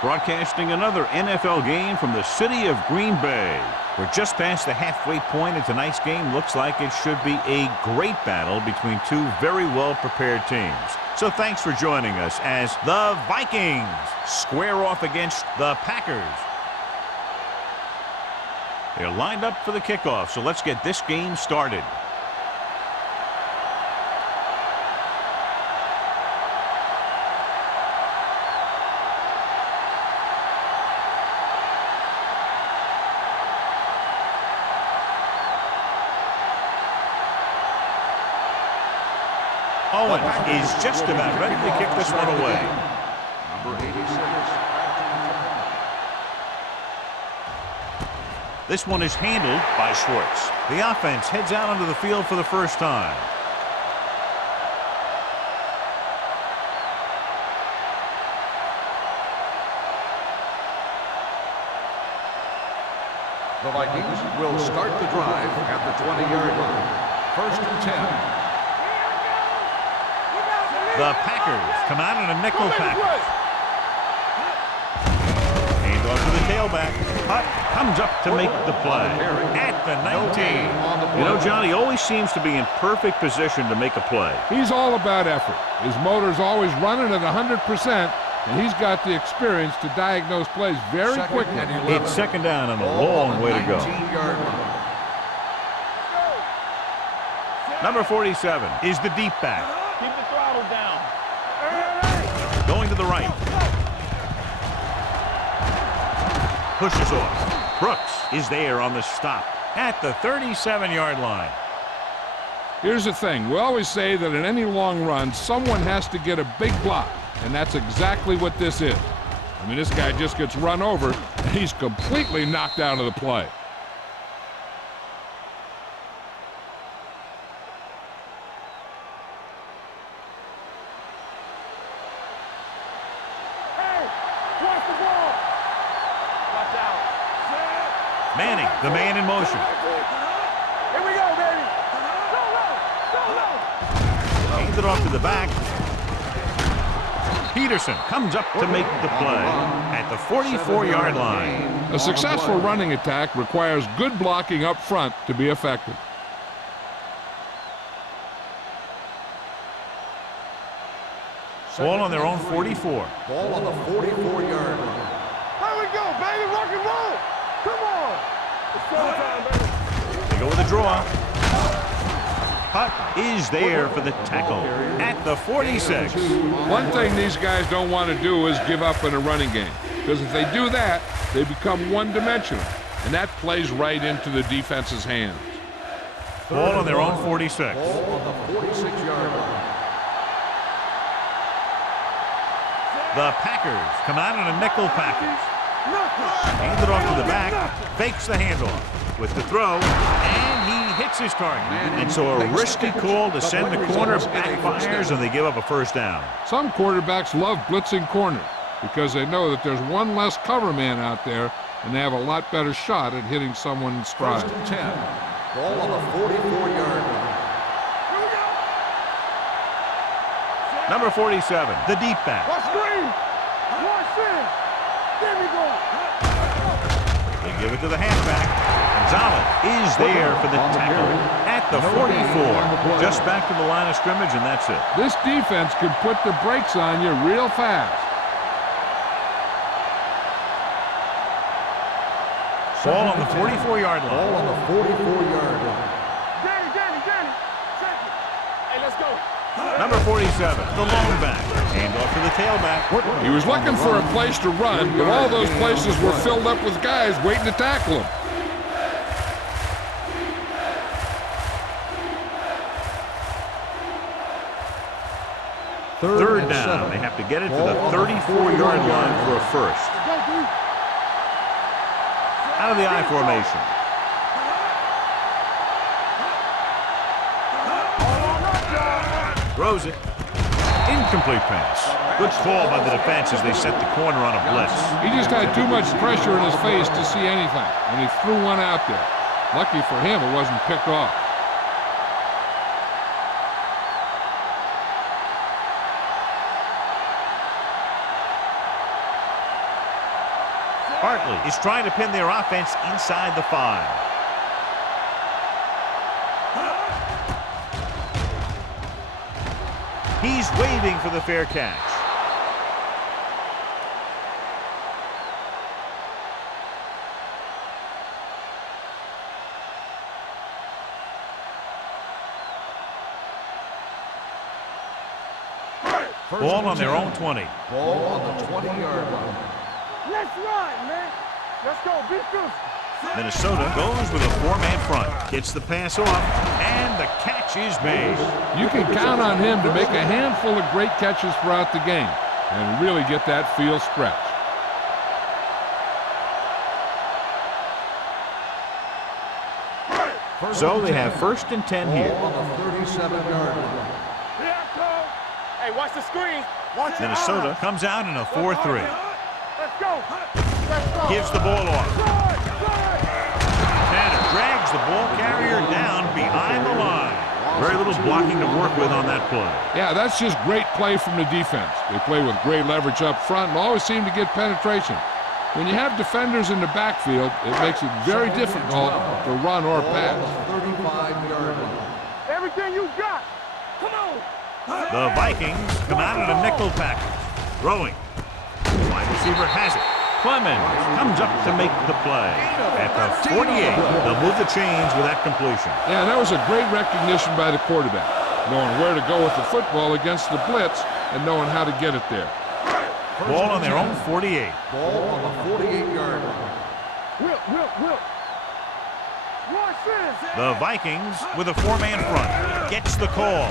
Broadcasting another NFL game from the city of Green Bay. We're just past the halfway point of tonight's game. Looks like it should be a great battle between two very well-prepared teams. So thanks for joining us as the Vikings square off against the Packers. They're lined up for the kickoff, so let's get this game started. Owen is just about ready to kick this one away. Number 86. This one is handled by Schwartz. The offense heads out onto the field for the first time. The Vikings will start the drive at the 20-yard line. First and 10. The Packers come out in a nickel package. Hand off to the tailback. Hutt comes up to make the play at the 19. You know, John, he always seems to be in perfect position to make a play. He's all about effort. His motor's always running at 100%, and he's got the experience to diagnose plays very quickly. It's second down and a long way to go. Number 47 is the deep back. Keep the throttle down. Going to the right. Pushes off. Brooks is there on the stop at the 37-yard line. Here's the thing. We always say that in any long run, someone has to get a big block, and that's exactly what this is. I mean, this guy just gets run over, and he's completely knocked out of the play. Manning, the man in motion. Here we go, baby. Go, Hands it off to the back. Peterson comes up to make the play at the 44-yard line. A successful running attack requires good blocking up front to be effective. Ball on their own 44. Ball on the 44-yard line. Here we go, baby. Rock and roll. Come on. It's showtime, baby. They go with a draw. Hutt is there for the tackle at the 46. One thing these guys don't want to do is give up in a running game, because if they do that, they become one-dimensional, and that plays right into the defense's hands. Ball on their own 46. Ball on the 46-yard line. The Packers come out in a nickel package. Hands it off to the back. Fakes the handoff with the throw, and he hits his target. And so a risky call to send the corner backfires, and they give up a first down. Some quarterbacks love blitzing corners because they know that there's one less cover man out there, and they have a lot better shot at hitting someone in stride. First and 10. Ball on the 44-yard line. Number 47, the deep back. Watch screen. Watch in. There we go. They give it to the halfback. Gonzalez is there for the tackle at the 44. Just back to the line of scrimmage, and that's it. This defense can put the brakes on you real fast. Ball on the 44-yard line. Ball on the 44-yard line. Danny. Check it. Hey, let's go. Number 47, the long back. Hand off to the tailback. He was looking for a place to run, but all those places were filled up with guys waiting to tackle him. Third down. They have to get it to the 34-yard line for a first. Out of the I formation. Throws it. Incomplete pass. Good call by the defense as they set the corner on a blitz. He just had too much pressure in his face to see anything, and he threw one out there. Lucky for him, it wasn't picked off. Hartley is trying to pin their offense inside the 5. He's waving for the fair catch. Ball on their own 20. Ball on the 20-yard line. Let's run, man. Let's go. Be good. Minnesota goes with a 4-man front. Gets the pass off, and the catch is made. You can count on him to make a handful of great catches throughout the game and really get that field stretch. So they have 1st and 10 here. Ball on the 37-yard line. Hey, watch the screen. Watch it. Minnesota comes out in a 4-3. Let's go. Let's go. Gives the ball off. Run, run. Tanner drags the ball carrier down behind the line. Very little blocking to work with on that play. Yeah, that's just great play from the defense. They play with great leverage up front and always seem to get penetration. When you have defenders in the backfield, it makes it very difficult to run or pass. 35-yard line. Everything you got. Come on. The Vikings come out in a nickel package. Throwing. Wide receiver has it. Clemens comes up to make the play. At the 48, they'll move the chains with that completion. Yeah, that was a great recognition by the quarterback, knowing where to go with the football against the blitz and knowing how to get it there. Ball on their own 48. Ball on the 48-yard line. Will. Watch this. The Vikings with a 4-man front. Gets the call.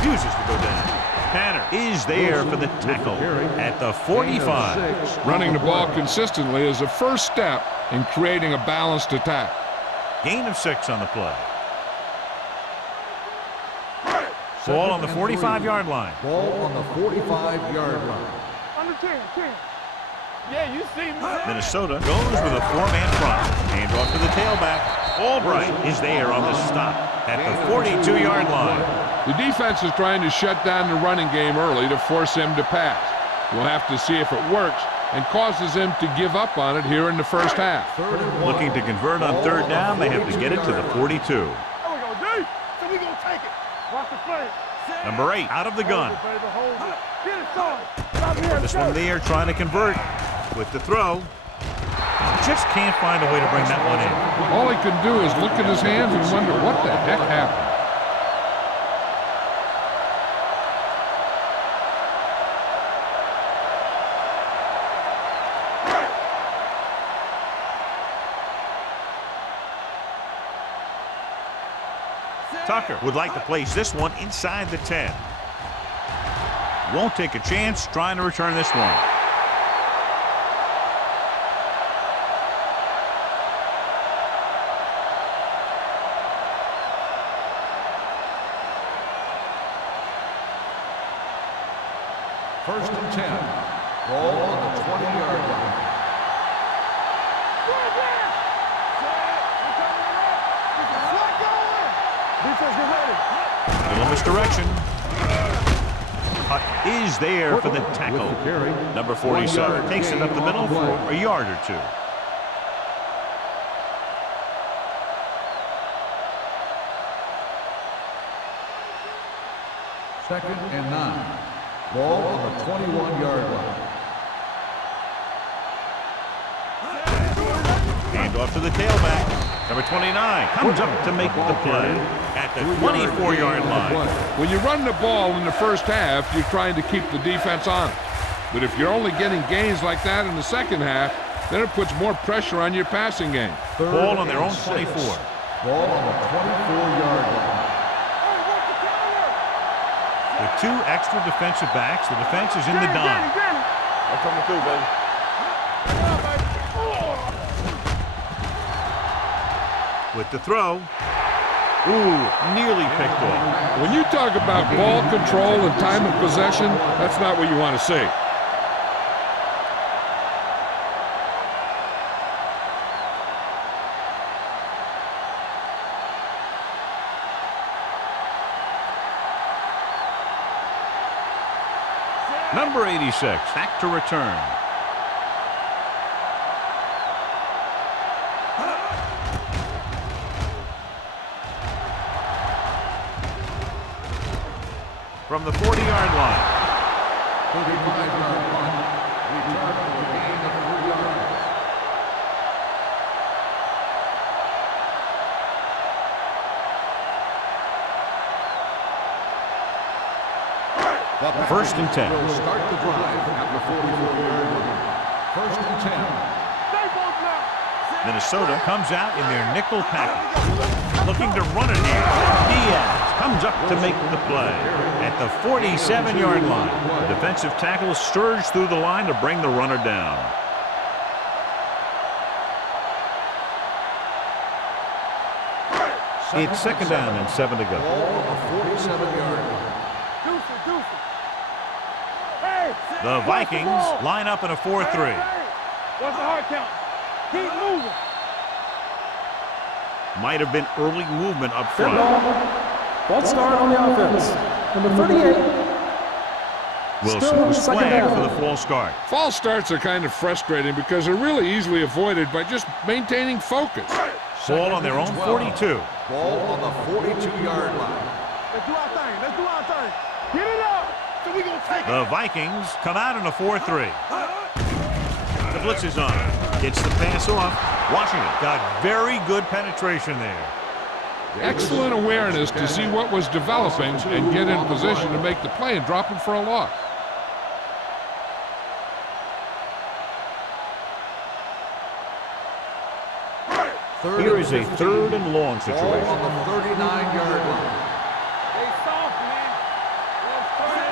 Refuses to go down. Tanner is there for the tackle at the 45. Running the ball consistently is the first step in creating a balanced attack. Gain of 6 on the play. Ball on the 45-yard line. Ball on the 45-yard line. Under 10. Yeah, you see me. Minnesota goes with a 4-man front. Hand off to the tailback. Albright is there on the stop at the 42-yard line. The defense is trying to shut down the running game early to force him to pass. We'll have to see if it works and causes him to give up on it here in the first half. Looking to convert on 3rd down, they have to get it to the 42. There we go, D. So we gonna take it. Watch the play. Number 8 out of the gun. Hold it, baby. Hold it. Get it, son. Stop here. This one there trying to convert with the throw. Just can't find a way to bring that one in. All he can do is look at his hands and wonder what the heck happened. Tucker would like to place this one inside the 10. Won't take a chance trying to return this one. First and 10. Ball on the 20-yard line. Little misdirection. Hutt is there for the tackle. Number 47 takes it up the middle for a yard or 2. Second and 9. Ball on the 21-yard line. Hand off to the tailback. Number 29 comes up to make the play at the 24-yard line. When you run the ball in the first half, you're trying to keep the defense on it. But if you're only getting gains like that in the second half, then it puts more pressure on your passing game. Ball on their own 24. Ball on the 24-yard line. With 2 extra defensive backs, the defense is in the dime. I'm coming through, baby. With the throw. Ooh, nearly picked off. When you talk about ball control and time of possession, that's not what you want to see. Number 86, back to return. from the 40-yard line. 35-yard punt. Return for a gain of 3 yards. First and 10. Will start the drive at the 44-yard line. First and 10. Minnesota comes out in their nickel package. Looking to run it here. Diaz comes up to make the play at the 47-yard line. The defensive tackle surged through the line to bring the runner down. It's second down and 7 to go. Ball on the 47-yard line. The Vikings line up in a 4-3. What's the hard count? Keep moving. Might have been early movement up front. False start on the offense. Number 38. Wilson was flagged for the false start. False starts are kind of frustrating because they're really easily avoided by just maintaining focus. Ball on their own 42. Ball on the 42-yard line. Let's do our thing. Let's do our thing. Get it up. So we gonna take The Vikings come out in a 4-3. The blitz is on. Gets the pass off. Washington got very good penetration there. Excellent awareness to see what was developing and get in position to make the play and drop him for a loss. Here is a third and long Ball situation. on the 39-yard line. Stay soft, man.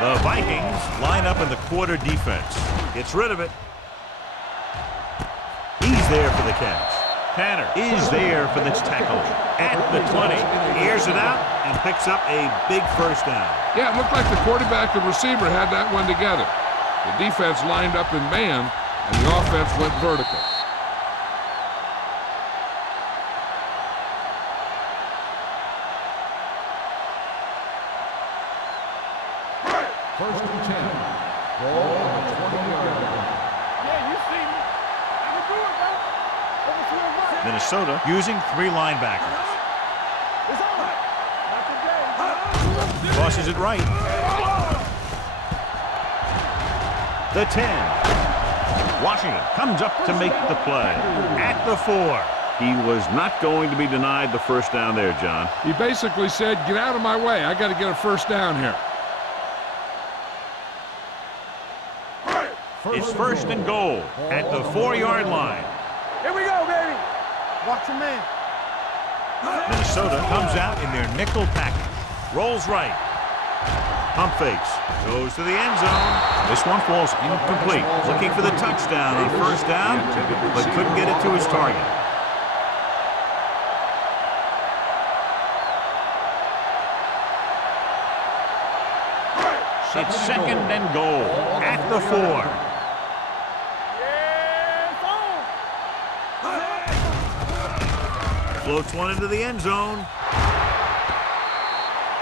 The Vikings line up in the quarter defense. Gets rid of it. He's there for the catch. Tanner is there for this tackle. At the 20. Airs it out and picks up a big first down. Yeah, it looked like the quarterback and receiver had that one together. The defense lined up in man, and the offense went vertical. First and 10. Ball on the 20-yard line. Yeah, you see me. I can do it, bro. Over to your right. Minnesota using 3 linebackers. It's on. Not today. Crosses it right. The 10. Washington comes up to make the play. At the 4. He was not going to be denied the first down there, John. He basically said, get out of my way. I got to get a first down here. It's first and goal at the 4-yard line. Here we go, baby. Watch your man. Minnesota comes out in their nickel package. Rolls right. Pump fakes. Goes to the end zone. This one falls incomplete. Looking for the touchdown on first down, but couldn't get it to his target. It's second and goal at the 4. Floats one into the end zone.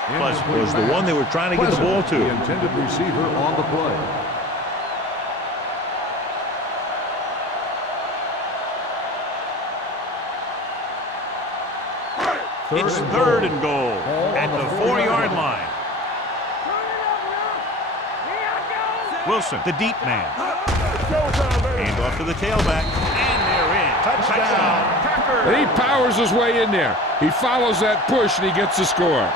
Pleasant was the one they were trying to get the ball to. The intended receiver on the play. It's third and goal at the 4-yard line. Wilson, the deep man. Hand off to the tailback. And they're in. Touchdown. And he powers his way in there. He follows that push, and he gets the score.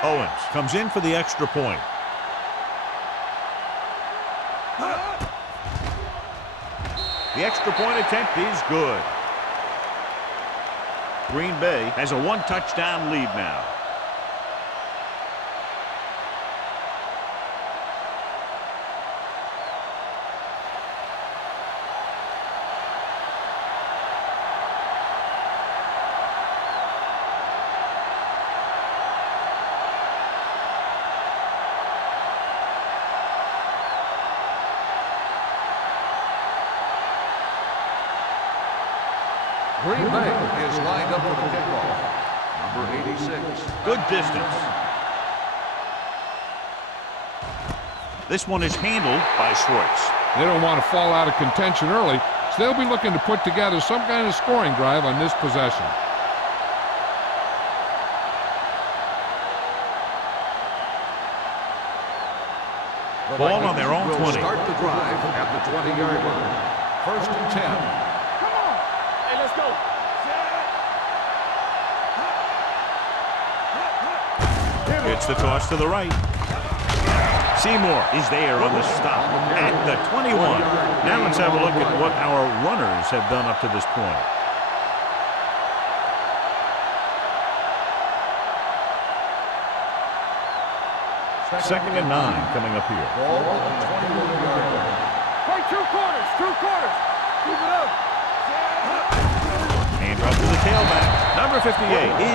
Owens comes in for the extra point. The extra point attempt is good. Green Bay has a 1-touchdown lead now. Green Bay is lined up for the kickoff. Number 86. Good distance. This one is handled by Schwartz. They don't want to fall out of contention early, so they'll be looking to put together some kind of scoring drive on this possession. Ball on their own 20. Will start the drive at the 20-yard line. First and 10. Come on. Hey, let's go. It's the toss to the right. Seymour is there on the stop at the 21. Now let's have a look at what our runners have done up to this point. Second and 9 coming up here. Ball on the 21-yard line. Play 2 quarters. 2 quarters. Keep it up. Hand off to the tailback. Number 58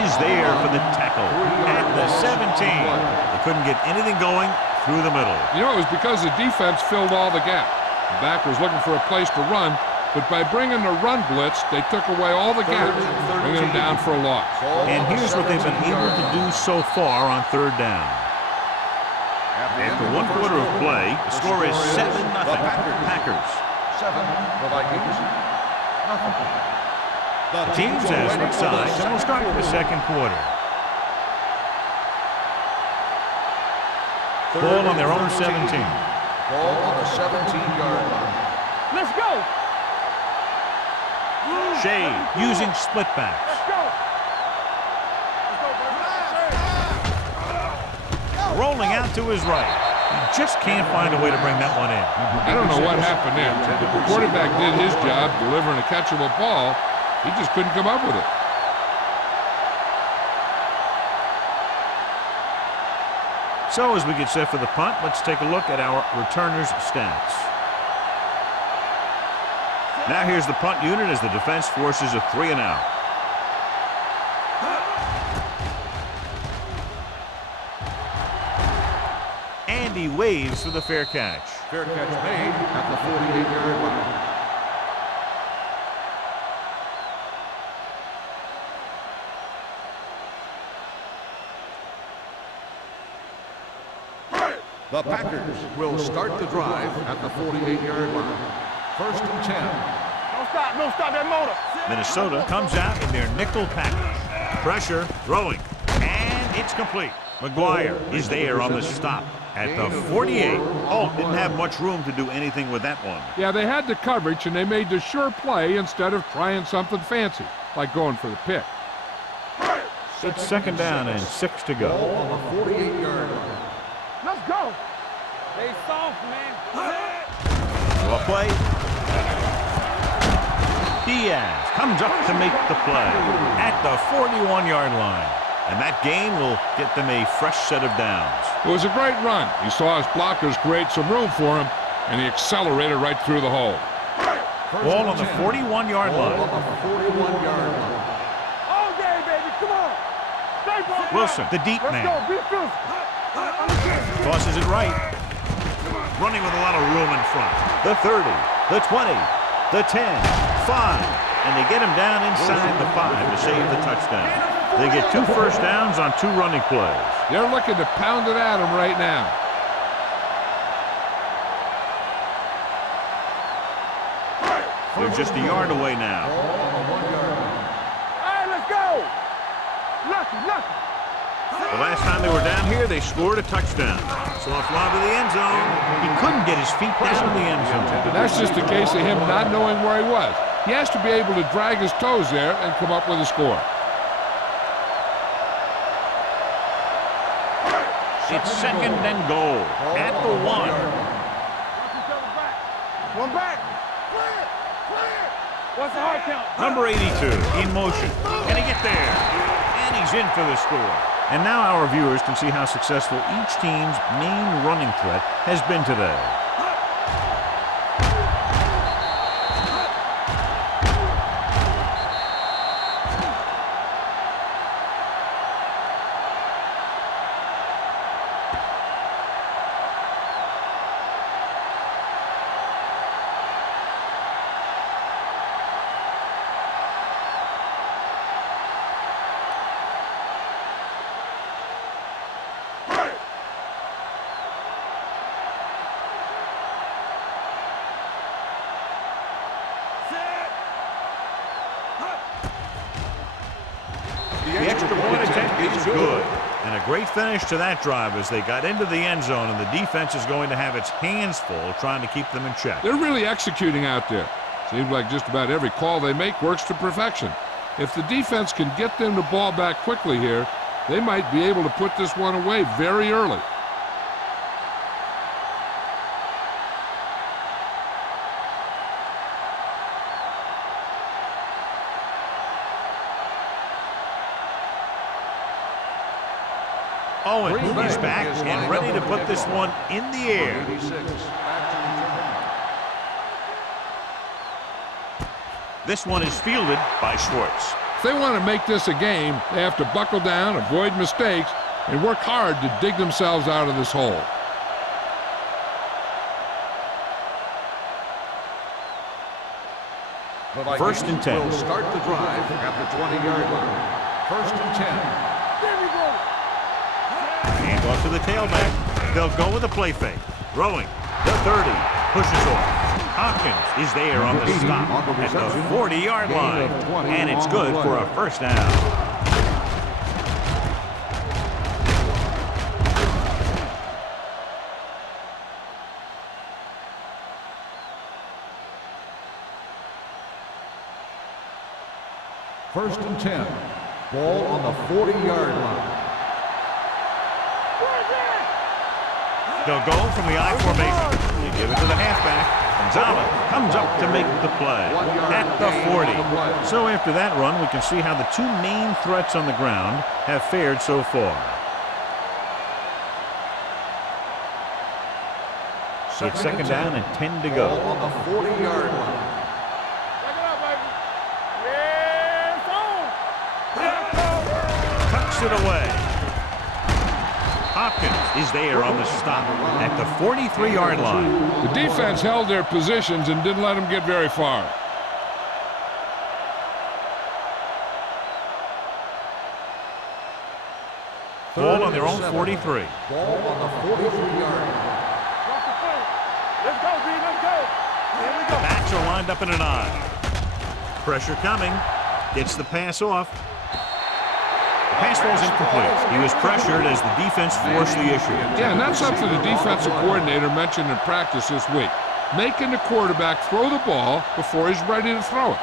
is there for the tackle at the 17. They couldn't get anything going through the middle. You know, it was because the defense filled all the gap. The back was looking for a place to run, but by bringing the run blitz, they took away all the gaps, bringing them down for a loss. And here's what they've been able to do so far on third down. After 1 quarter of play, the score is 7-0. Packers. 7. The Vikings. Nothing. The teams have switched sides and will start the second quarter. Ball on their own 17. Ball on the 17-yard line. Let's go. Shea using split backs. Let's go. Rolling out to his right. He just can't find a way to bring that one in. I don't know what happened there. The quarterback did his job delivering a catchable ball. He just couldn't come up with it. So as we get set for the punt, let's take a look at our returners' stats. Now here's the punt unit as the defense forces a 3-and-out. And he waves for the fair catch. Fair catch made at the 48-yard line. The Packers will start the drive at the 48-yard line. First and 10. Don't stop that motor. Minnesota comes out in their nickel package. Pressure, throwing, and it's complete. McGuire is there on the stop at the 48. Oh, didn't have much room to do anything with that one. Yeah, they had the coverage, and they made the sure play instead of trying something fancy, like going for the pick. It's second down and 6 to Ball go. on the 48-yard line. Let's go. They soft, man. Well play. Diaz comes up to make the play at the 41-yard line. And that gain will get them a fresh set of downs. It was a great run. He saw his blockers create some room for him, and he accelerated right through the hole. Ball on the 41-yard line. Ball on the 41-yard line. All day, baby. Come on. Stay ball. Wilson, the deep Let's man. go. Be physical. Tosses it right. Running with a lot of room in front. The 30, the 20, the 10, 5. And they get him down inside the 5 to save the touchdown. They get 2 first downs on 2 running plays. They're looking to pound it at him right now. They're just a yard away now. Ball on the 1-yard line. All right, let's go. Lucky. The last time they were down here, they scored a touchdown. So off line to the end zone. He couldn't get his feet down in the end zone. And that's just a case of him not knowing where he was. He has to be able to drag his toes there and come up with a score. It's second and goal at the 1. One back. Clear. What's the hard count? Number 82 in motion. Can he get there? And he's in for the score. And now our viewers can see how successful each team's main running threat has been today. is good. And a great finish to that drive as they got into the end zone, and the defense is going to have its hands full trying to keep them in check. They're really executing out there. Seems like just about every call they make works to perfection. If the defense can get them the ball back quickly here, they might be able to put this one away very early. Owen is back and ready to put this one in the air. This one is fielded by Schwartz. If they want to make this a game, they have to buckle down, avoid mistakes, and work hard to dig themselves out of this hole. First and 10. Will start the drive at the 20-yard line. First and 10. There we go. Hand off to the tailback. They'll go with a play fake. Throwing. The 30. Pushes off. Hopkins is there on the stop at the 40-yard line. And it's good for a first down. First and 10. Ball on the 40-yard line. They'll go from the I formation. They give it to the halfback. Gonzalez comes up to make the play at the 40. So after that run, we can see how the two main threats on the ground have fared so far. It's second down and 10 to go. Ball on the 40-yard line. Check it out, baby. Yeah, Tucks it away. Hopkins is there on the stop at the 43-yard line. The defense held their positions and didn't let them get very far. Ball on their own 43. Ball on the 43-yard line. let's go, B, let's go. Here we go. Backs are lined up in an I. Pressure coming. Gets the pass off. The pass falls incomplete. He was pressured as the defense forced the issue. Yeah, and that's something the defensive coordinator mentioned in practice this week. Making the quarterback throw the ball before he's ready to throw it.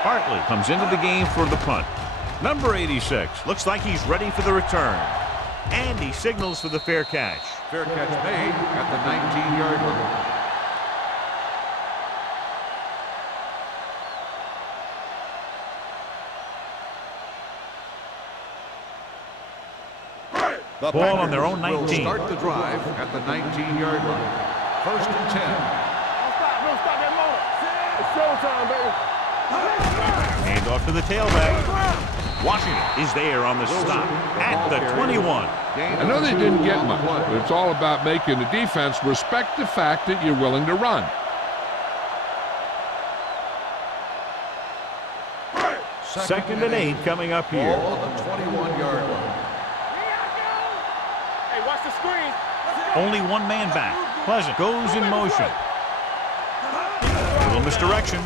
Hartley comes into the game for the punt. Number 86 looks like he's ready for the return. And he signals for the fair catch. Fair catch made at the 19-yard line. The Ball on their own Packers 19. will start the drive at the 19-yard line. First and 10. Don't stop that motor. It's showtime, baby. Hand off to the tailback. Washington is there on the stop at the 21. I know they didn't get much, but it's all about making the defense respect the fact that you're willing to run. Second and 8 coming up here. Ball on the 21-yard line. Hey, watch the screen. Only one man back. Pleasant goes in motion. A little misdirection.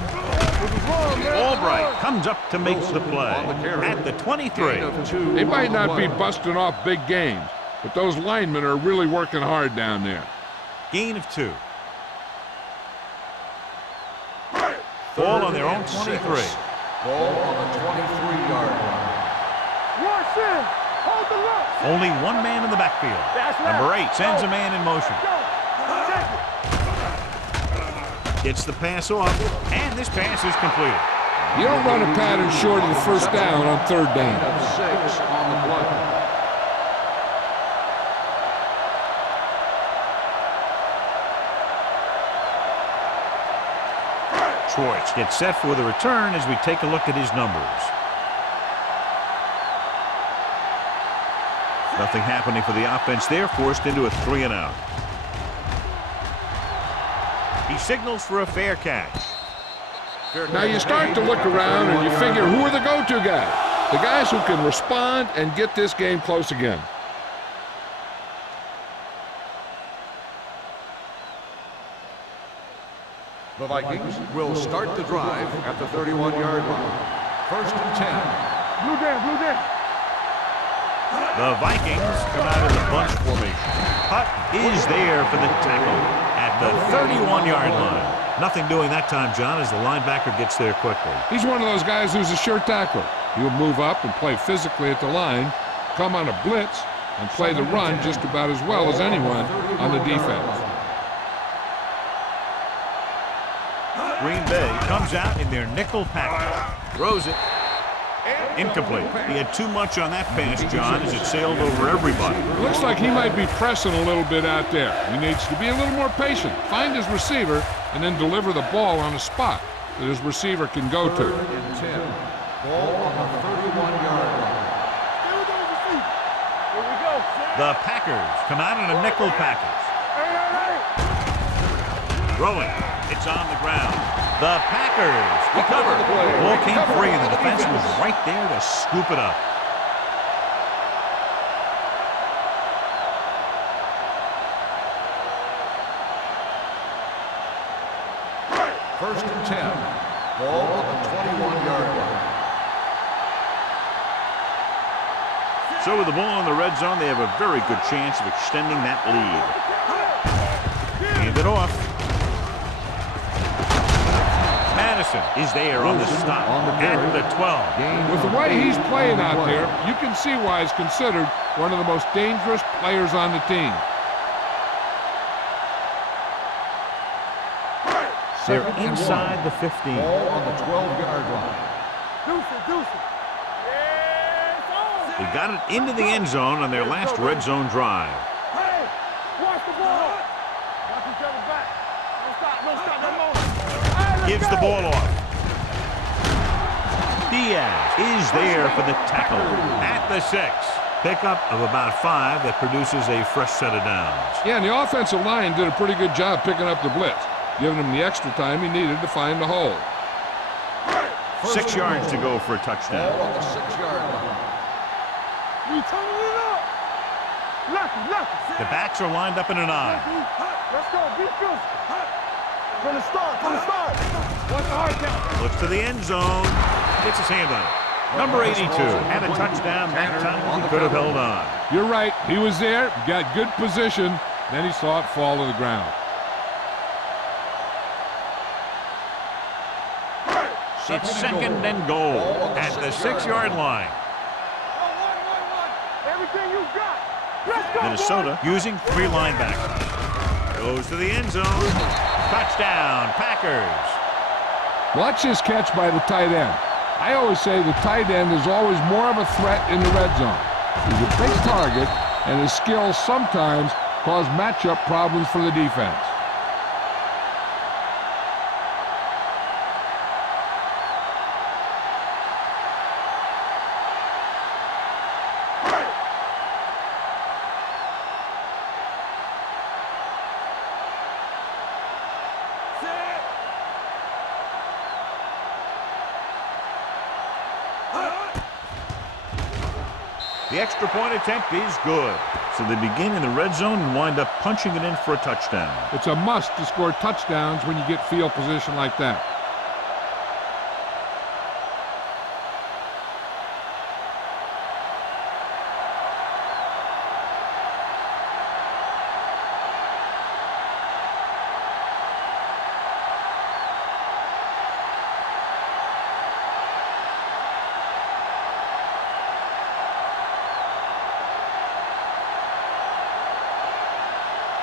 Albright comes up to make the play at the 23. They might not be busting off big games, but those linemen are really working hard down there. Gain of 2. Ball on their own 23. Ball on the 23-yard line. Rush in. Hold the look. Only one man in the backfield. Number 8 sends a man in motion. Gets the pass off, and this pass is completed. You don't run a pattern short of the first down on third down. 6 on the play. Schwartz gets set for the return as we take a look at his numbers. Nothing happening for the offense there, forced into a 3-and-out. He signals for a fair catch. Now you start to look around and you figure, who are the go-to guys? The guys who can respond and get this game close again. The Vikings will start the drive at the 31-yard line. First and 10. Blue down. The Vikings come out in the bunch formation. Hutt is there for the tackle at the 31-yard line. Nothing doing that time, John, as the linebacker gets there quickly. He's one of those guys who's a sure tackler. He'll move up and play physically at the line, come on a blitz, and play the run just about as well as anyone on the defense. Green Bay comes out in their nickel package. Throws it. Incomplete. He had too much on that pass, John, as it sailed over everybody. Looks like he might be pressing a little bit out there. He needs to be a little more patient, find his receiver, and then deliver the ball on a spot that his receiver can go to. Third and 10. Ball on the 31-yard line. Here we go. The Packers come out in a nickel package. Throwing. It's on the ground. The Packers recover. The ball came free, and the defense was right there to scoop it up. First and 10. Ball on the 21-yard line. So with the ball in the red zone, they have a very good chance of extending that lead. Hand it off. Madison is there on the stop at the 12. With the way he's playing out there, you can see why he's considered one of the most dangerous players on the team. They're inside the 15. Ball on the 12-yard line. Deuce it. They got it into the end zone on their last red zone drive. Hey, watch the ball. Watch each other back. Don't stop that moment. Hey, Gives the ball off. Diaz is there for the tackle at the 6. Pickup of about 5 that produces a fresh set of downs. Yeah, and the offensive line did a pretty good job picking up the blitz, giving him the extra time he needed to find the hole. 6 yards to go for a touchdown. Ball on the 6-yard line. We turning it up. Lucky. The backs are lined up in an I. Let's go. Be physical. From the start. What's the hard count? Looks to the end zone. Gets his hand on it. Number 82 had a touchdown that time. He could have held on. You're right. He was there, got good position, then he saw it fall to the ground. It's second and goal at the 6-yard line. Everything you got. Let's go, Minnesota using 3 linebackers. Goes to the end zone. Touchdown, Packers. Watch this catch by the tight end. I always say the tight end is always more of a threat in the red zone. He's a big target, and his skills sometimes cause matchup problems for the defense. The extra point attempt is good. So they begin in the red zone and wind up punching it in for a touchdown. It's a must to score touchdowns when you get field position like that.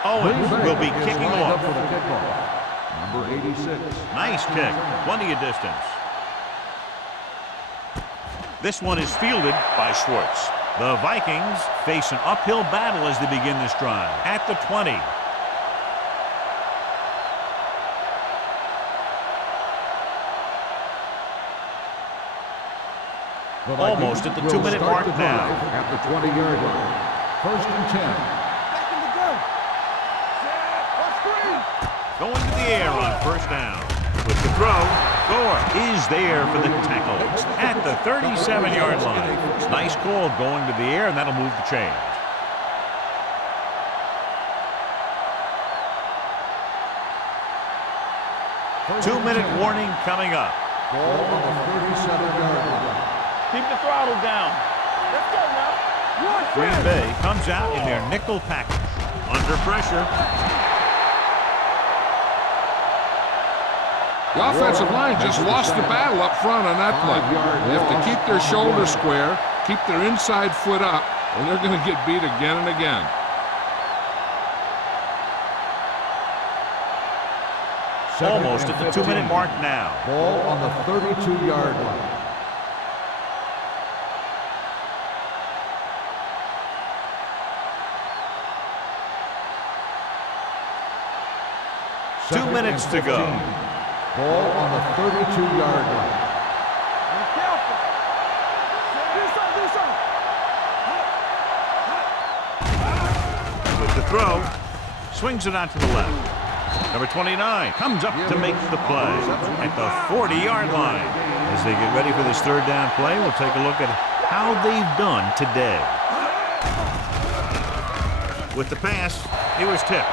Owens will be kicking off. For the kickoff. Number 86. Nice kick. Plenty of distance. This one is fielded by Schwartz. The Vikings face an uphill battle as they begin this drive. At the 20. Almost at the 2-minute mark now. At the 20-yard line. First and 10. Going to the air on first down. With the throw, Gore is there for the tackle at the 37-yard line. Nice call going to the air, and that'll move the chains. 2-minute warning coming up. Ball on the 37-yard line. Keep the throttle down. Let's go now. Green Bay comes out in their nickel package. Under pressure. The offensive line just lost the battle up front on that play. They have to keep their shoulders square, keep their inside foot up, or they're going to get beat again and again. Almost at the 2-minute mark now. Ball on the 32-yard line. Two minutes to go. Ball on the 32-yard line. Be careful. Do something. With the throw, swings it out to the left. Number 29 comes up to make the play at the 40-yard line. As they get ready for this third down play, we'll take a look at how they've done today. With the pass, it was tipped.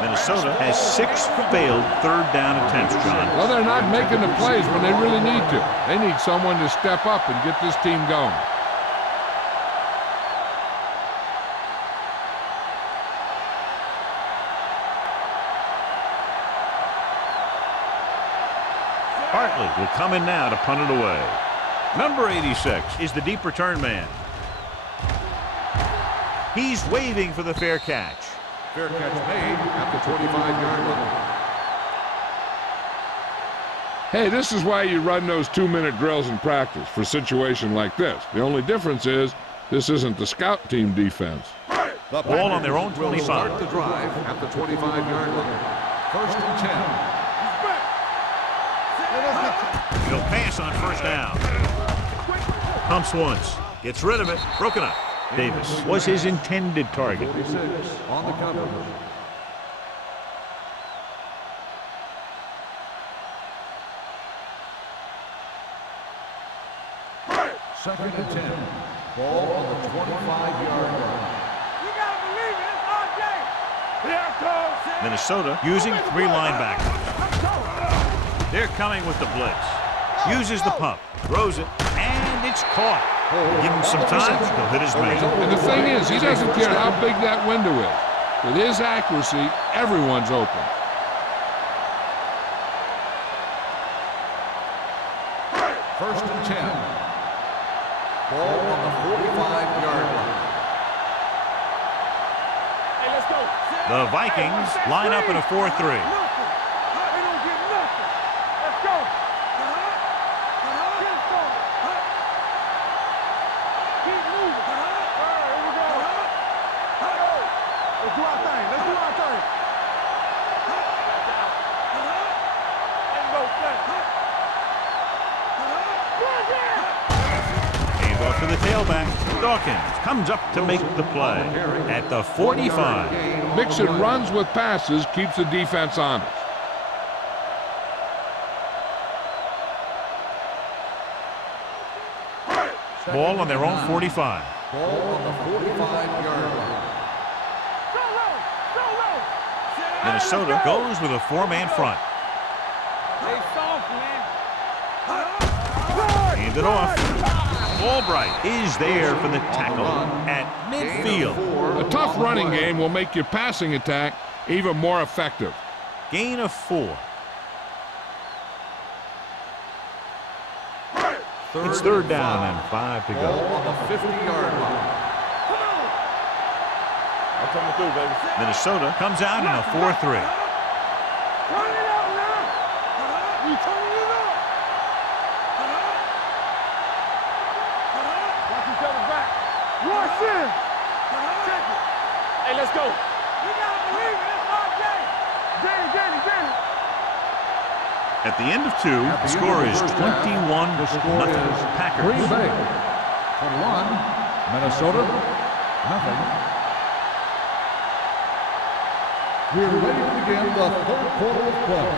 Minnesota has 6 failed third down attempts, John. Well, they're not making the plays when they really need to. They need someone to step up and get this team going. Hartley will come in now to punt it away. Number 86 is the deep return man. He's waving for the fair catch. Fair catch made at the 25-yard line. Hey, this is why you run those 2-minute drills in practice for a situation like this. The only difference is this isn't the scout team defense. The Ball on their own will 25. start the drive at the 25-yard line. First and 10. He'll pass on first down. Pumps once. Gets rid of it. Broken up. Davis was his intended target. 46 on the cover. Second and 10. Ball on the 25-yard line. You gotta believe it. It's RJ. Here it comes. Minnesota using 3 linebackers. They're coming with the blitz. Uses the pump. Throws it. And it's caught. Give him some time. He'll hit his man. And the thing is, he doesn't care how big that window is. With his accuracy, everyone's open. First and 10. Ball on the 45-yard line. Hey, let's go. The Vikings line up in a 4-3. We don't get nothing. Let's go. Get started. Keep moving. All right, here we go. Let's do our thing. Let's do our thing. Let's go. Hands off to the tailback. Dawkins comes up to make the play at the 45. Mixing runs with passes keeps the defense honest. Ball on their own 45. Ball on the 45-yard line. Minnesota goes with a 4-man front. Stay soft, man. Hand it off. Albright is there for the tackle at midfield. A tough running game will make your passing attack even more effective. Gain of 4. It's third down and 5 to Ball go. on the 50-yard line. I'm coming through, baby. Minnesota comes out in a 4-3. Turn it out now. You turn it up. Watch each other back. Rush in. Check it. Hey, let's go. You gotta believe it. It's RJ. Danny. At the end of 2, the score is 21-0 Packers. Green Bay 21, Minnesota nothing. We're ready to begin the third quarter of play.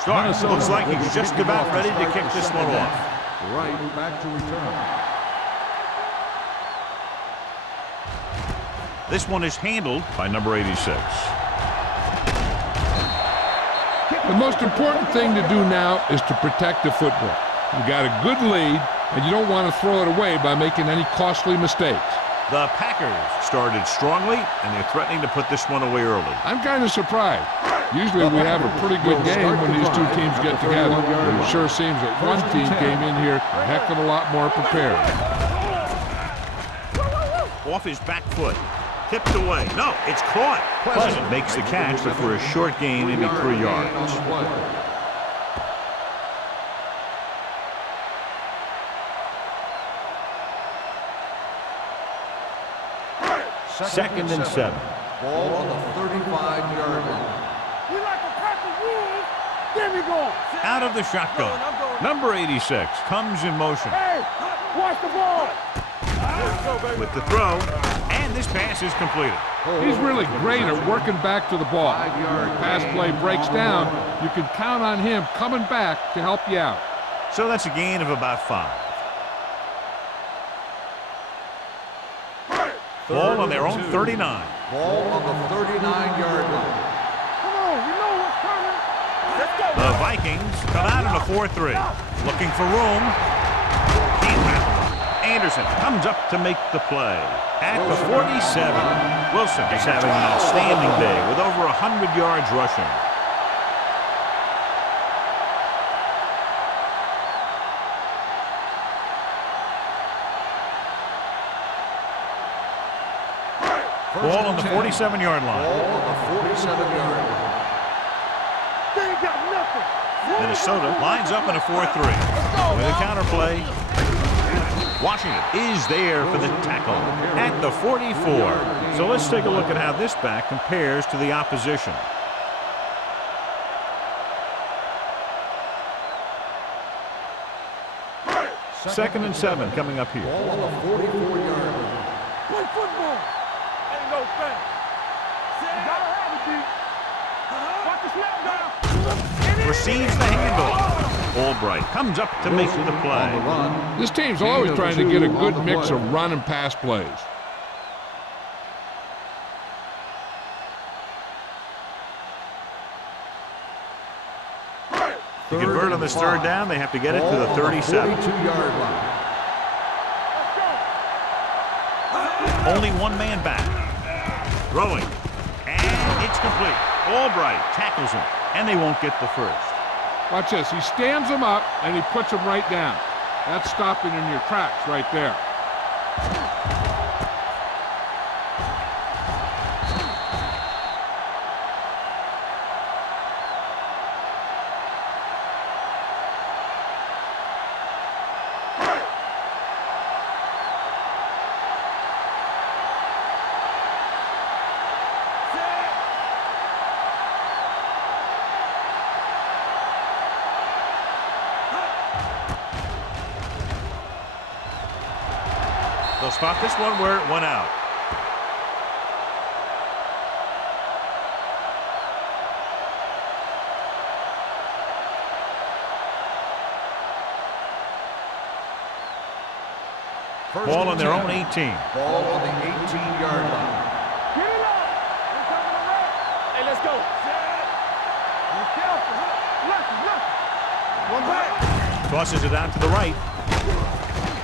Starks looks like he's just about ready to kick this one off. Right back to return. This one is handled by number 86. The most important thing to do now is to protect the football. You got a good lead, and you don't want to throw it away by making any costly mistakes. The Packers started strongly, and they're threatening to put this one away early. I'm kind of surprised. Usually we have a pretty good game when these two teams get together. It sure seems that one team came in here a heck of a lot more prepared. Off his back foot. Tipped away. No, it's caught. Pleasant makes the catch, but for a short gain, maybe 3 yards. Second and 7. Ball on the 35-yard line. We like a pack of wolves. There we go. Out of the shotgun. Number 86 comes in motion. Hey, watch the ball. With the throw, and this pass is completed. He's really great at working back to the ball. When the pass play breaks down, you can count on him coming back to help you out. So that's a gain of about 5. Ball on their own 39. Ball on the 39-yard line. Come on, you know what's coming. Let's go. The Vikings come out in a 4-3. Looking for room. Can't wrap it up. Anderson comes up to make the play. At the 47, Wilson is having an outstanding day with over 100 yards rushing. Ball on the 47-yard line. Ball on the 47-yard line. They ain't got nothing. Minnesota lines up in a 4-3. With a counterplay. Washington is there for the tackle at the 44. So let's take a look at how this back compares to the opposition. Second and 7 coming up here. Ball on the 44-yard line. Play football. Ain't no thing. You gotta have it, D. Watch the snap down. Receives the handle. Albright comes up to make the play. This team's always trying to get a good mix of run and pass plays. To convert on this third down, they have to get it to the 37. 42-yard line. Only one man back. Throwing. And it's complete. Albright tackles him, and they won't get the first. Watch this. He stands him up, and he puts him right down. That's stopping in your tracks right there. They'll spot this one where it went out. Ball on their own 18. Ball on the 18-yard line. Get it up. Hey, let's go. Be careful. Left. One back. Tosses it out to the right.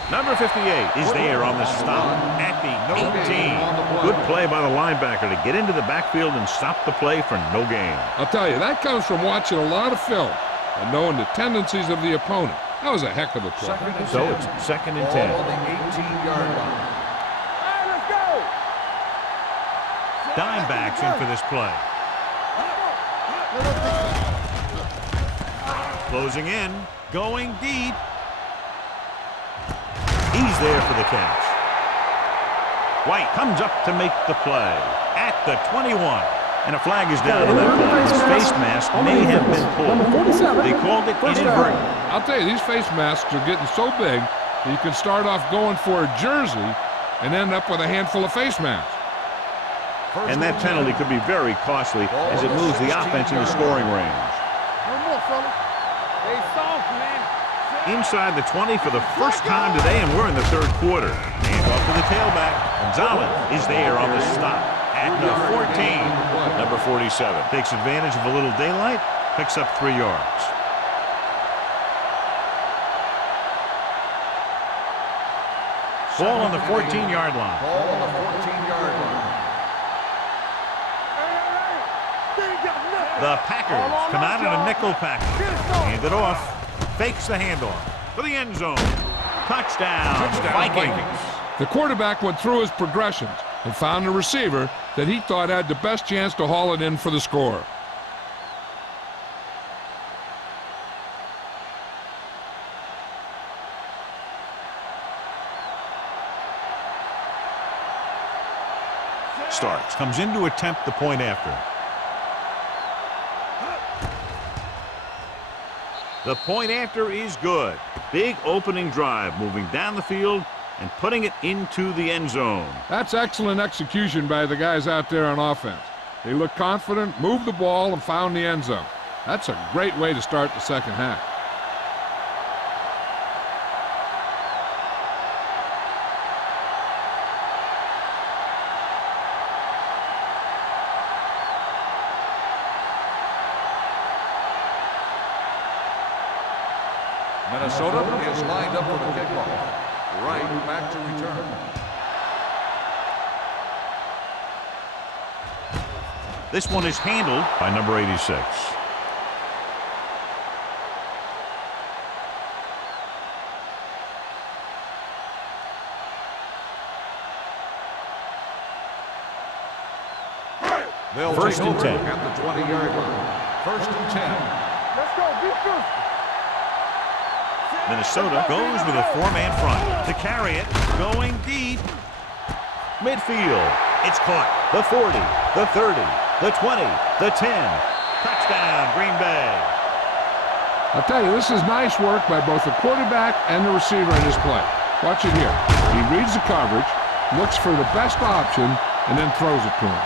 Number 58 is there on the stop at the 18. Good play by the linebacker to get into the backfield and stop the play for no gain. I'll tell you, that comes from watching a lot of film and knowing the tendencies of the opponent. That was a heck of a play. So it's second and 10. Ball on the 18-yard line. Hey, let's go. Dime backs in for this play. Closing in, going deep. He's there for the catch. White comes up to make the play at the 21. And a flag is down on that play. His face mask may have been pulled. They called it inadvertent. I'll tell you, these face masks are getting so big that you can start off going for a jersey and end up with a handful of face masks. And that penalty could be very costly as it moves the offense into scoring range. No more, fella. Stay soft, man. inside the 20 for the first time today, and we're in the third quarter. And off to the tailback. Gonzalez is there on the stop at the 14. Number 47 takes advantage of a little daylight, picks up 3 yards. Ball on the 14-yard line. Ball on the 14-yard line. The Packers come out in a nickel package. Hand it off. Fakes the handoff for the end zone. Touchdown, Vikings. The quarterback went through his progressions and found a receiver that he thought had the best chance to haul it in for the score. Starks comes in to attempt the point after. The point after is good. Big opening drive, moving down the field and putting it into the end zone. That's excellent execution by the guys out there on offense. They looked confident, moved the ball, and found the end zone. That's a great way to start the second half. Minnesota is lined up for the kickoff. Right back to return. This one is handled by number 86. They'll First take and over 10. at the 20-yard line. First and 10. Let's go, defense. Minnesota goes with a 4-man front to carry it, going deep. Midfield. It's caught. The 40, the 30, the 20, the 10. Touchdown, Green Bay. I'll tell you, this is nice work by both the quarterback and the receiver in this play. Watch it here. He reads the coverage, looks for the best option, and then throws it to him.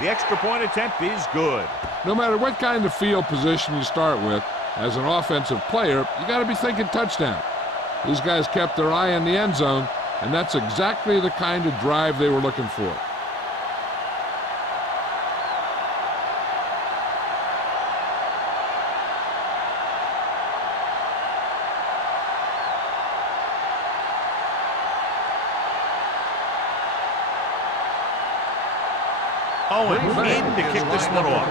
The extra point attempt is good. No matter what kind of field position you start with, as an offensive player, you got to be thinking touchdown. These guys kept their eye on the end zone, and that's exactly the kind of drive they were looking for. Owen in to kick this one off.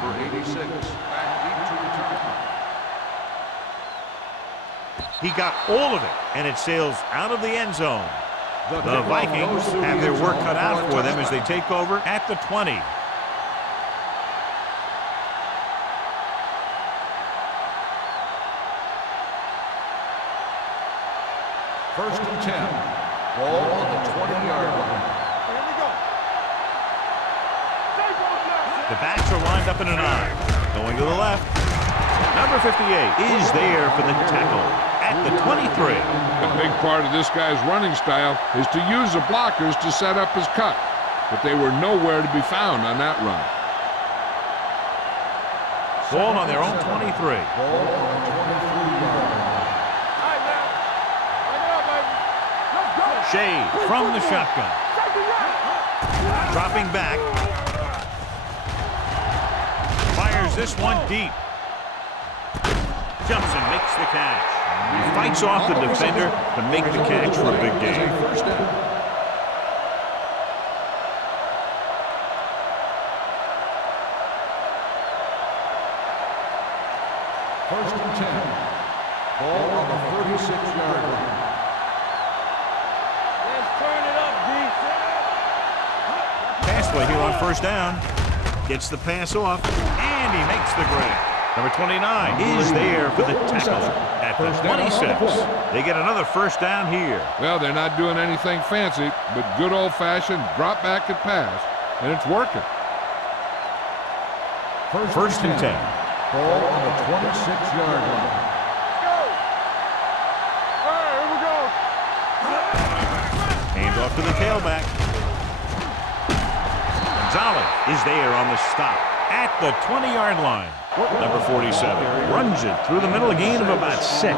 Number 86, back deep to return. He got all of it, and it sails out of the end zone. The Vikings have their work cut out for them as they take over at the 20. First and 10. Ball on the 20-yard line. The backs are lined up in an I. Going to the left. Number 58 is there for the tackle at the 23. A big part of this guy's running style is to use the blockers to set up his cut, but they were nowhere to be found on that run. Ball on their own 23. Ball on the 23-yard line. Shea from the shotgun. Dropping back. Fires this one deep. Jumps and makes the catch. He fights off the defender to make the catch for a big gain. First down. First and 10. Ball on the 36-yard line. Let's turn it up, D. Pass play here on first down. Gets the pass off, and he makes the grab. Number 29 is there for the tackle at the 26. They get another first down here. Well, they're not doing anything fancy, but good old-fashioned drop back and pass, and it's working. First and 10. Ball on the 26-yard line. Hands off to the tailback. Gonzalez is there on the stop at the 20-yard line. Number 47 runs it through the middle, a gain of about 6.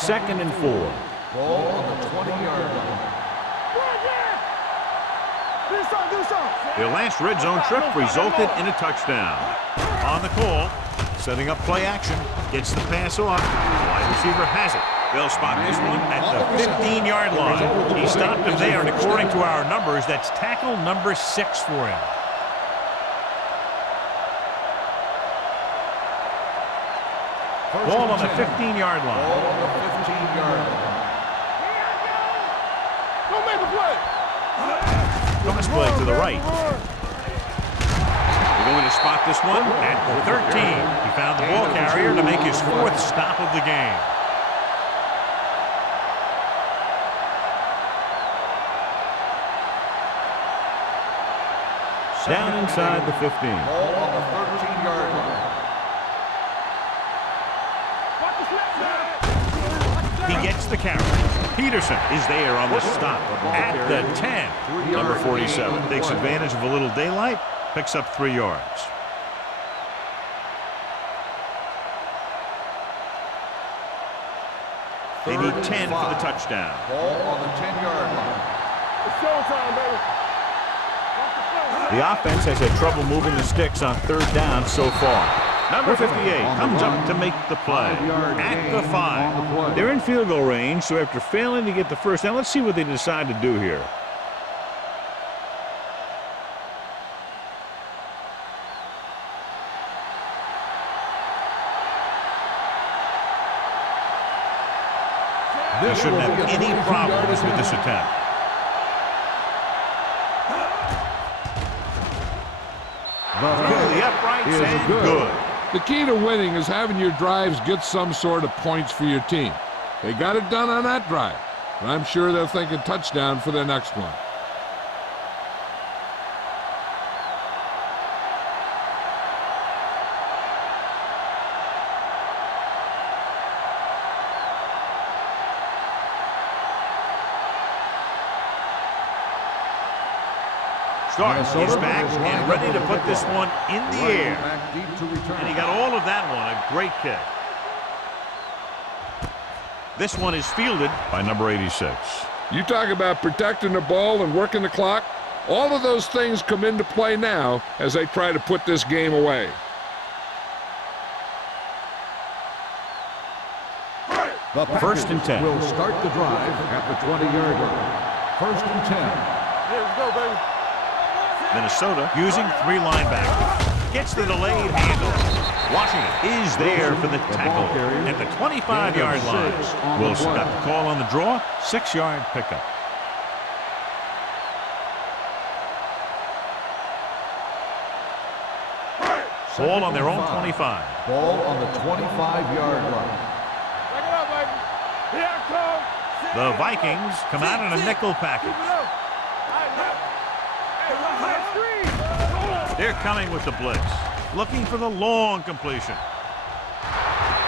Second and 4. Ball on the 20-yard line. Their last red zone trip resulted in a touchdown. On the call, setting up play action, gets the pass off. Wide receiver has it. They'll spot this one at the 15-yard line. He stopped him there, and according to our numbers, that's tackle number 6 for him. Ball on the 15-yard line. Ball on the 15-yard line. Don't make a play. Cross play to the right. They're going to spot this one at the 13. He found the ball carrier to make his 4th stop of the game. Down inside the 15. Ball on the 13-yard line. He gets the carry. Peterson is there on the stop at the 10. Number 47 takes advantage of a little daylight, picks up 3 yards. They need 10 for the touchdown. Ball on the 10-yard line. It's showtime, baby. The offense has had trouble moving the sticks on 3rd down so far. Number 58 comes up to make the play at the 5. They're in field goal range, so after failing to get the first down, let's see what they decide to do here. They shouldn't have any problems with this attempt. The uprights and good. The key to winning is having your drives get some sort of points for your team. They got it done on that drive, and I'm sure they're thinking touchdown for their next one. Stark is back and ready to put this one in the air. And he got all of that one. A great kick. This one is fielded by number 86. You talk about protecting the ball and working the clock. All of those things come into play now as they try to put this game away. The First and 10. Will start the drive at the 20-yard line. First and 10. Here we go, baby. Minnesota using 3 linebackers. Gets the delayed handle. Washington is there for the tackle at the 25-yard line. Wilson got the call on the draw. 6-yard pickup. Ball on their own 25. Ball on the 25-yard line. Back it up, baby. Here I come. The Vikings come out in a nickel package. They're coming with the blitz, looking for the long completion.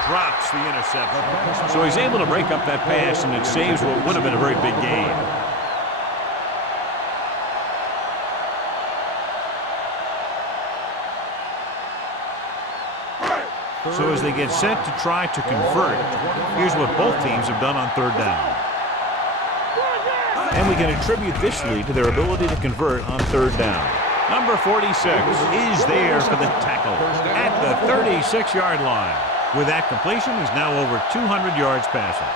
Drops the interception. So he's able to break up that pass, and it saves what would have been a very big gain. So as they get set to try to convert, here's what both teams have done on 3rd down. And we can attribute this lead to their ability to convert on 3rd down. Number 46 is there for the tackle at the 36-yard line. With that completion, he's now over 200 yards passing.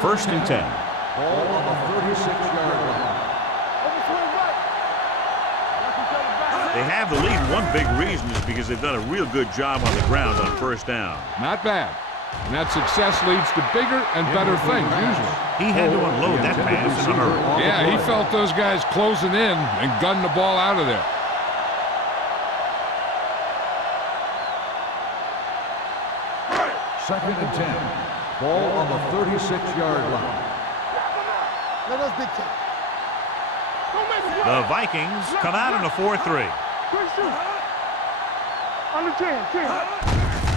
First and 10. Ball on the 36-yard line. They They have the lead. One big reason is because they've done a real good job on the ground on first down. Not bad. And that success leads to bigger and better things, usually. He had to unload that pass in a hurry. Yeah, he felt those guys closing in and gunned the ball out of there. Second and 10. Ball on the 36-yard line. Let us big time. The Vikings come out in a 4-3. Under 10, 10.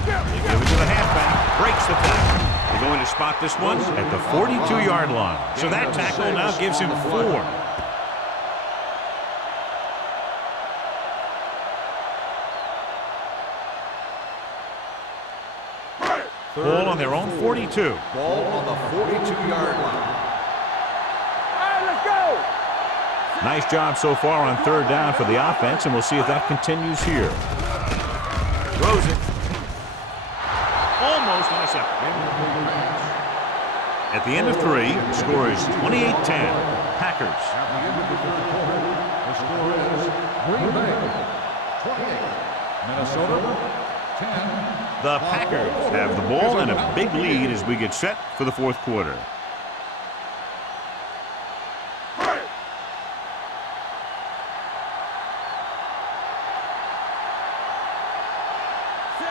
They give it to the halfback, breaks the tackle. They're going to spot this one at the 42-yard line. So that tackle now gives him 4. Ball on their own 42. Ball on the 42-yard line. All right, let's go. Nice job so far on third down for the offense, and we'll see if that continues here. Throws it. Almost intercepted. At the end of 3, the score is 28-10. Packers. At the end of the third quarter, the score is Green Bay 28, Minnesota 10. The Packers have the ball and a big lead as we get set for the fourth quarter.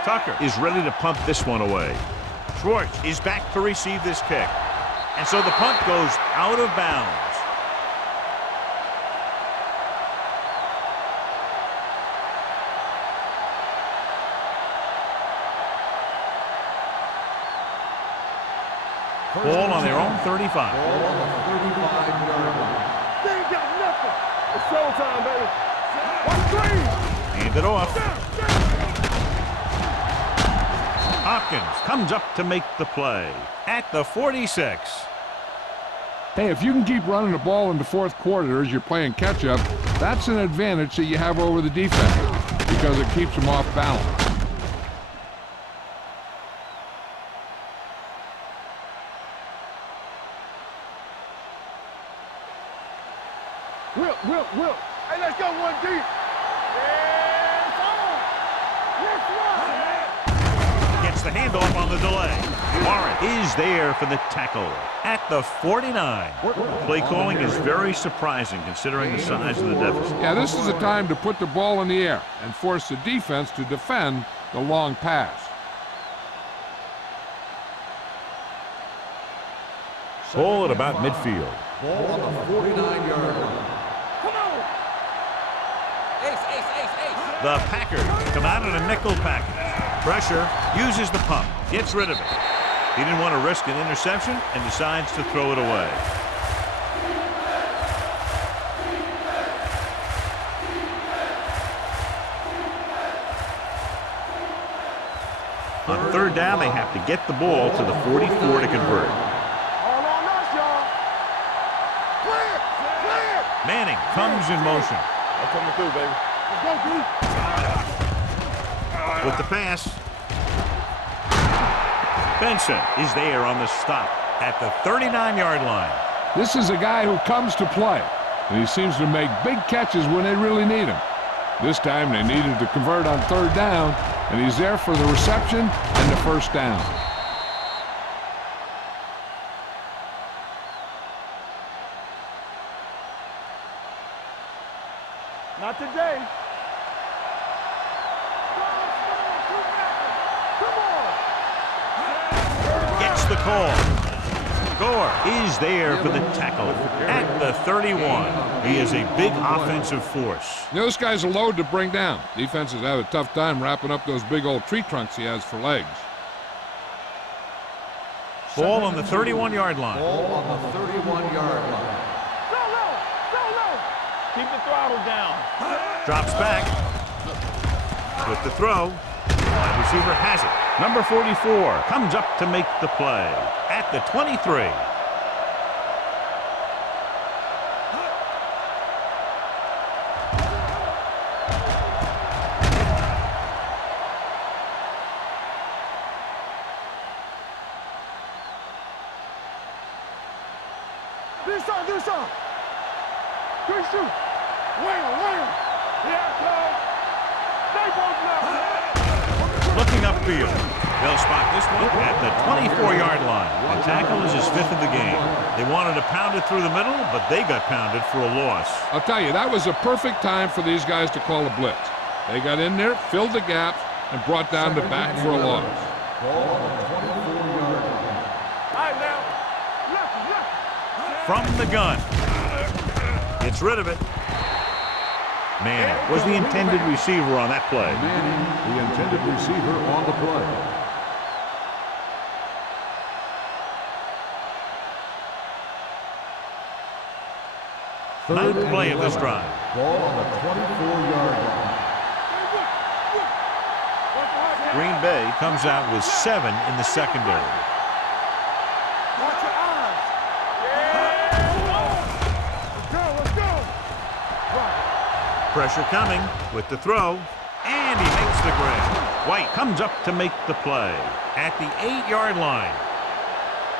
Tucker is ready to punt this one away. Schwartz is back to receive this kick. And so the punt goes out of bounds. Ball on their own 35. Ball on the 35-yard line. They ain't got nothing. It's showtime, baby. 1-3. Hand it off. Hopkins comes up to make the play at the 46. Hey, if you can keep running the ball in the fourth quarter as you're playing catch-up, that's an advantage that you have over the defense because it keeps them off balance. Will. Hey, let's go 1 deep. Yeah, Gets the handoff on the delay. Warren is there for the tackle at the 49. Play calling is very surprising considering the size of the deficit. Yeah, this is the time to put the ball in the air and force the defense to defend the long pass. Ball at about midfield. Ball on the 49-yard line. The Packers come out in a nickel package. Pressure, uses the pump, gets rid of it. He didn't want to risk an interception and decides to throw it away. On third down, they have to get the ball to the 44 to convert. All on us, y'all. Clear. Manning comes in motion. I'm coming through, baby. Let's go, D. With the pass. Benson is there on the stop at the 39-yard line. This is a guy who comes to play, and he seems to make big catches when they really need him. This time they needed to convert on third down, and he's there for the reception and the first down. Not today. Come on. Gets the call. Gore is there for the tackle at the 31. He is a big offensive force. You know, this guy's a load to bring down. Defenses have a tough time wrapping up those big old tree trunks he has for legs. Ball on the 31-yard line. Ball on the 31-yard line. Go low. Keep the throttle down. Drops back. With the throw. Wide receiver has it. Number 44 comes up to make the play at the 23. Do something. 3 shoot. Wham. Looking upfield. They'll spot this one at the 24-yard line. The tackle is his 5th of the game. They wanted to pound it through the middle, but they got pounded for a loss. I'll tell you, that was a perfect time for these guys to call a blitz. They got in there, filled the gaps, and brought down the back for a loss. From the gun. Gets rid of it. Manning was the intended receiver on that play. Manning, the intended receiver on the play. Ninth play of this drive. Ball on the 24-yard line. Green Bay comes out with 7 in the secondary. Watch your eyes. Let's go. Pressure coming with the throw, and he makes the grab. White comes up to make the play at the 8-yard line.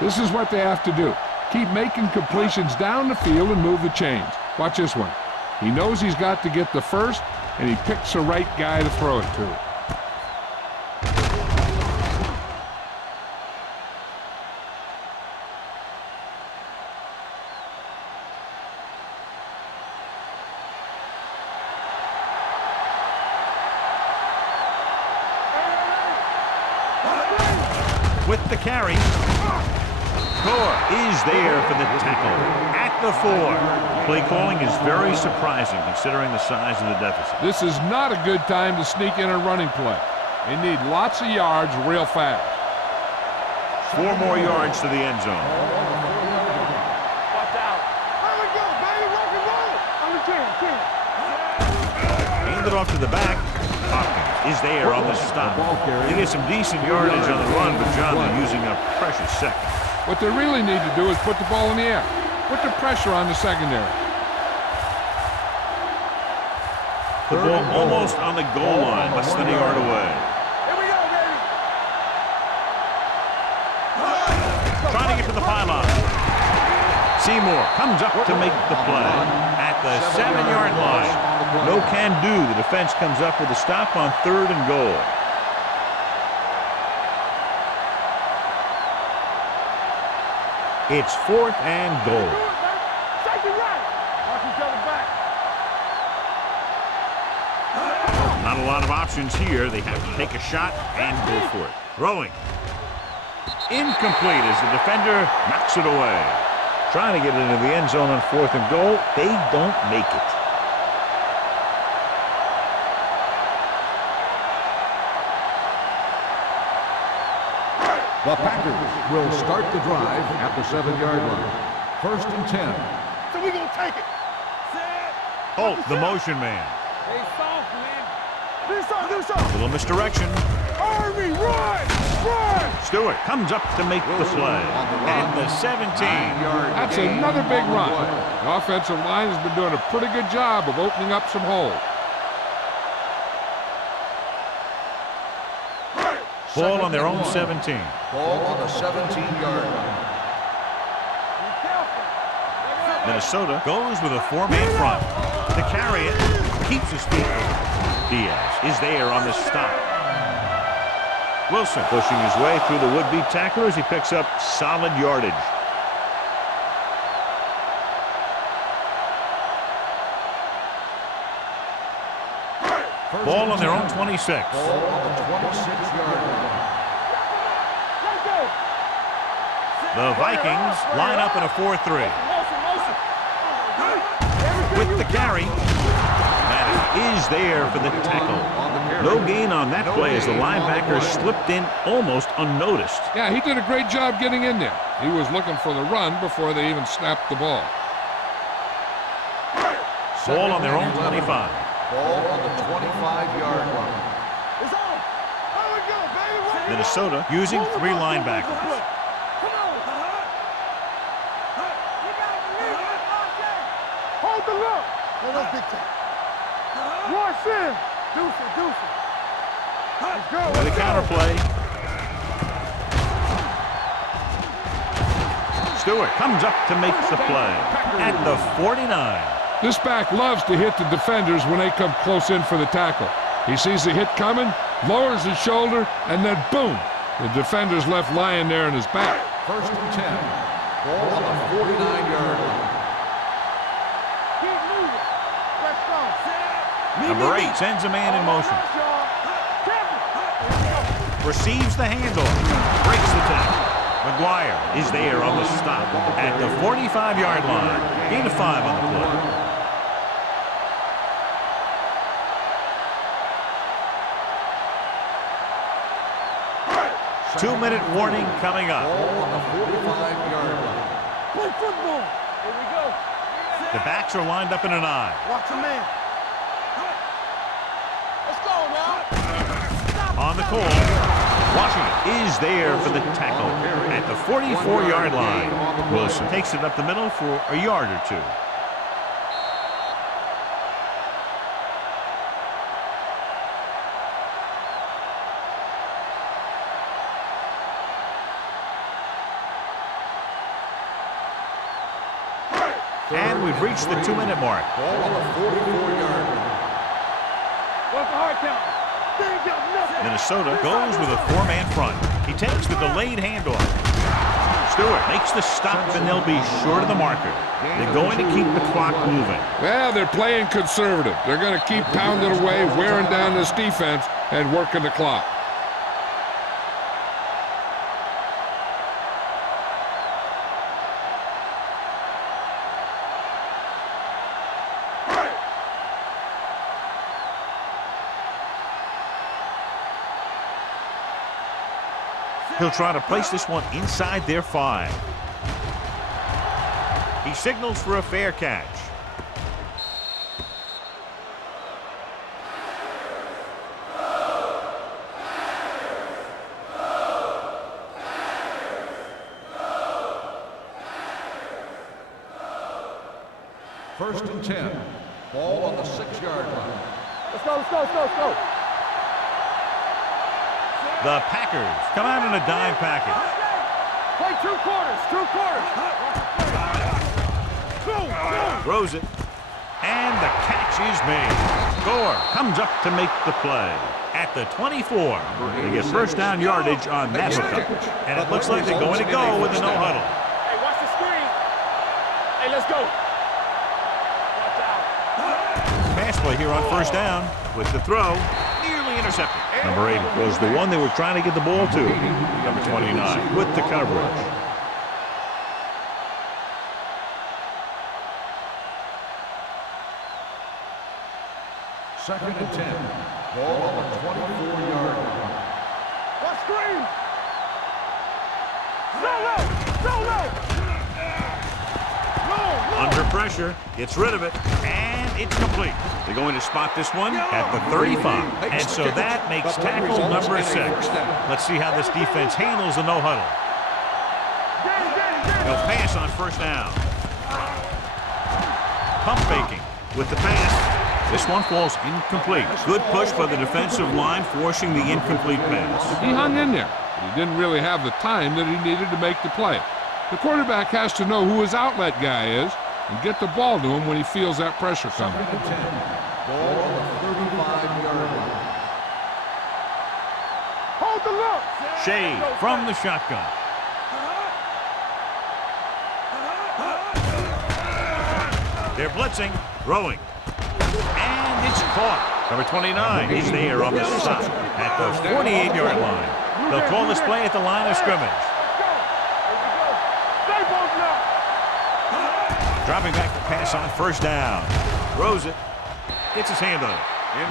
This is what they have to do. Keep making completions down the field and move the chains. Watch this one. He knows he's got to get the first, and he picks the right guy to throw it to. With the carry. Gore is there for the tackle at the 4. Play calling is very surprising considering the size of the deficit. This is not a good time to sneak in a running play. They need lots of yards real fast. 4 more yards to the end zone. Watch out. Here we go, baby. Rock and roll. On the 10. Hand it off to the back. Hopkins is there on the stop. They get some decent yardage on the run, but John, they're using a precious second. What they really need to do is put the ball in the air. Put the pressure on the secondary. The ball almost on the goal line, less than a yard away. Here we go, baby. Trying to get to the pylon. Seymour comes up to make the play at the 7-yard line. No can do. The defense comes up with a stop on 3rd and goal. It's 4th and goal. Take it right. Watch each other back. Not a lot of options here. They have to take a shot and go for it. Throwing. Incomplete as the defender knocks it away. Trying to get it into the end zone on 4th and goal. They don't make it. The Packers will start the drive at the 7-yard line. 1st and 10. So we're going to take it. Holt, the motion man. Hey, soft, man. Do something. Little misdirection. Army, run! Stewart comes up to make the play at the 17. That's another big run. The offensive line has been doing a pretty good job of opening up some holes. Ball on their own 17. Ball on the 17-yard line. Minnesota goes with a 4-man front. To carry it, keeps his feet. Diaz is there on the stop. Wilson pushing his way through the would-be tacklers. He picks up solid yardage. Ball on their own 26. Ball on the 26-yard line. The Vikings line up in a 4-3. With the carry, Madden is there for the tackle. No gain on that play as the linebacker slipped in almost unnoticed. Yeah, he did a great job getting in there. He was looking for the run before they even snapped the ball. Ball on their own 25. Ball on the 25-yard line. It's on. Here we go, baby. Minnesota using 3 linebackers. Hold the look. Let's big time. Watch in. Deuce it. Let's go. With a counter play. Stewart comes up to make the play at the 49. This back loves to hit the defenders when they come close in for the tackle. He sees the hit coming, lowers his shoulder, and then boom, the defender's left lying there in his back. First and 10. Ball on the 49-yard line. Keep moving. Let's go. Number 8 sends a man in motion. Receives the handoff. Breaks the tackle. McGuire is there on the stop at the 45-yard line. Gain of 5 on the play. Two-minute warning coming up. Ball on the 45-yard line. Play football. Here we go. The backs are lined up in an I. Watch the man. Let's go now. On the call, Washington is there for the tackle at the 44-yard line. Wilson takes it up the middle for a yard or 2. And we've reached the 2-minute mark. Ball on the 44-yard line. What's the hard count? They ain't got nothing. Minnesota goes with a 4-man front. He takes the delayed handoff. Stewart makes the stop, and they'll be short of the marker. They're going to keep the clock moving. Well, they're playing conservative. They're going to keep pounding away, wearing down this defense, and working the clock. He'll try to place this one inside their 5. He signals for a fair catch. First and 10. Ball on the 6-yard line. Let's go, let's go, let's go, let's go. The Packers come out in a dime package. Play 2 quarters, 2 quarters. Throws it. And the catch is made. Gore comes up to make the play. At the 24, they get first down yardage on that hookup. And it looks like they're going to go with a no-huddle. Hey, watch the screen. Hey, let's go. Watch out. Pass play here on first down with the throw. Nearly intercepted. Number 8 was the one they were trying to get the ball to. Number 29 with the coverage. Second and 10. Ball on the 24-yard line. Watch screen. Solo. Under pressure, gets rid of it, and it's complete. They're going to spot this one at the 35. And so that makes tackle number 6. Let's see how this defense handles the no-huddle. He'll pass on first down. Pump faking with the pass. This one falls incomplete. Good push by the defensive line, forcing the incomplete pass. He hung in there, but he didn't really have the time that he needed to make the play. The quarterback has to know who his outlet guy is and get the ball to him when he feels that pressure coming. Second and 10. Ball on the 35-yard line. Hold the look. Shea from the shotgun. They're blitzing, throwing. And it's caught. Number 29 is there on the stop at the 48-yard line. They'll call this play at the line of scrimmage. Dropping back to pass on first down. Throws it. Gets his hand on it.